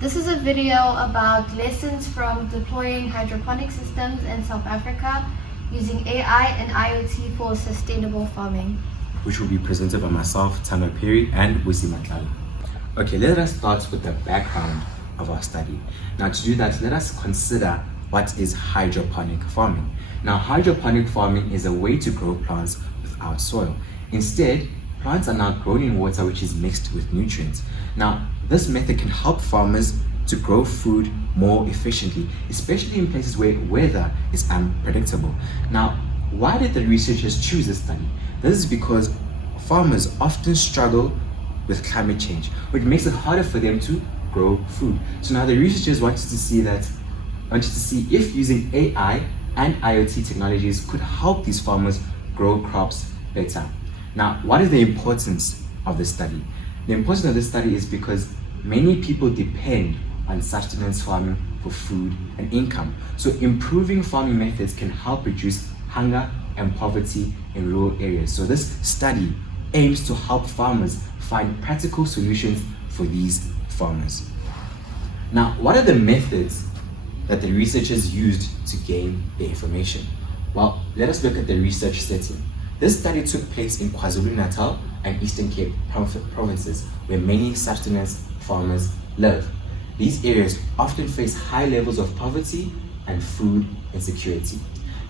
This is a video about lessons from deploying hydroponic systems in South Africa using AI and IoT for sustainable farming, which will be presented by myself, Thandwa Phiri and Busie Matlala. Okay, let us start with the background of our study. Now, to do that, let us consider what is hydroponic farming. Now, hydroponic farming is a way to grow plants without soil. Instead, plants are now grown in water which is mixed with nutrients. Now, this method can help farmers to grow food more efficiently, especially in places where weather is unpredictable. Now, why did the researchers choose this study? This is because farmers often struggle with climate change, which makes it harder for them to grow food. So now the researchers wanted to see if using AI and IoT technologies could help these farmers grow crops better. Now, what is the importance of this study? The importance of this study is because many people depend on sustenance farming for food and income. So improving farming methods can help reduce hunger and poverty in rural areas. So this study aims to help farmers find practical solutions for these farmers. Now, what are the methods that the researchers used to gain the information? Well, let us look at the research setting. This study took place in KwaZulu-Natal and Eastern Cape provinces, where many subsistence farmers live. These areas often face high levels of poverty and food insecurity.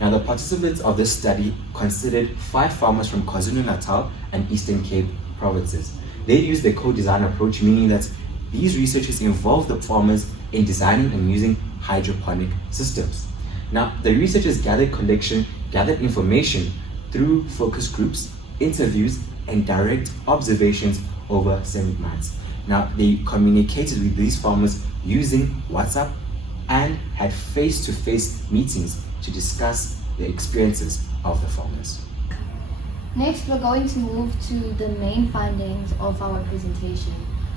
Now, the participants of this study considered 5 farmers from KwaZulu-Natal and Eastern Cape provinces. They used the co-design approach, meaning that these researchers involved the farmers in designing and using hydroponic systems. Now, the researchers gathered information through focus groups, interviews, and direct observations over 7 months. Now, they communicated with these farmers using WhatsApp and had face-to-face meetings to discuss the experiences of the farmers. Next, we're going to move to the main findings of our presentation.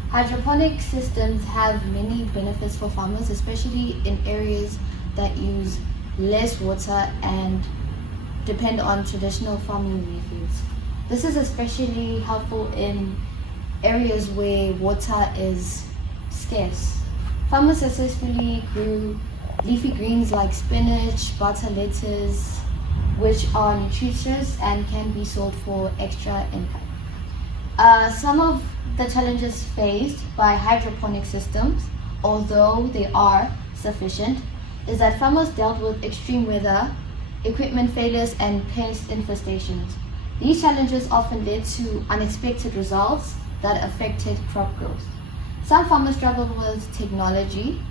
Hydroponic systems have many benefits for farmers, especially in areas that use less water and depend on traditional farming methods. This is especially helpful in areas where water is scarce. Farmers successfully grew leafy greens like spinach, butter lettuce, which are nutritious and can be sold for extra income. Some of the challenges faced by hydroponic systems, although they are sufficient, is that farmers dealt with extreme weather, equipment failures, and pest infestations. These challenges often led to unexpected results that affected crop growth. Some farmers struggled with technology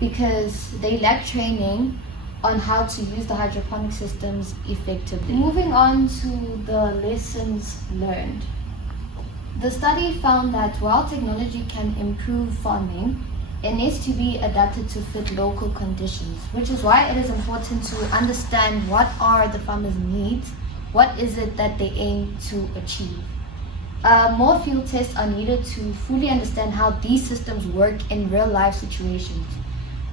because they lacked training on how to use the hydroponic systems effectively. Moving on to the lessons learned. The study found that while technology can improve farming, it needs to be adapted to fit local conditions, which is why it is important to understand what are the farmers' needs, what is it that they aim to achieve. More field tests are needed to fully understand how these systems work in real-life situations.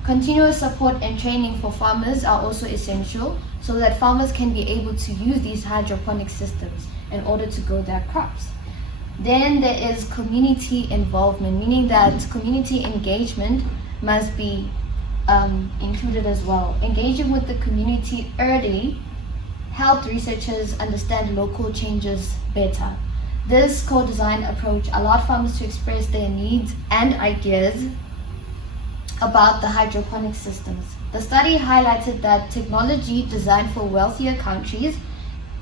Continuous support and training for farmers are also essential so that farmers can be able to use these hydroponic systems in order to grow their crops. Then there is community involvement, meaning that community engagement must be included as well. Engaging with the community early helped researchers understand local changes better. This co-design approach allowed farmers to express their needs and ideas about the hydroponic systems. The study highlighted that technology designed for wealthier countries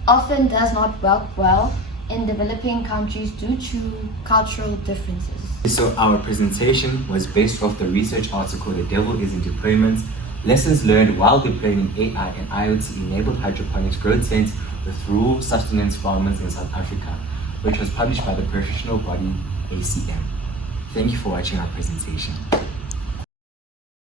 often does not work well in developing countries due to cultural differences. So our presentation was based off the research article, The Devil is in Deployment, Lessons Learned While Deploying AI and IoT-Enabled Hydroponics Grow Tent with Rural Sustenance Farmers in South Africa, which was published by the professional body ACM. Thank you for watching our presentation.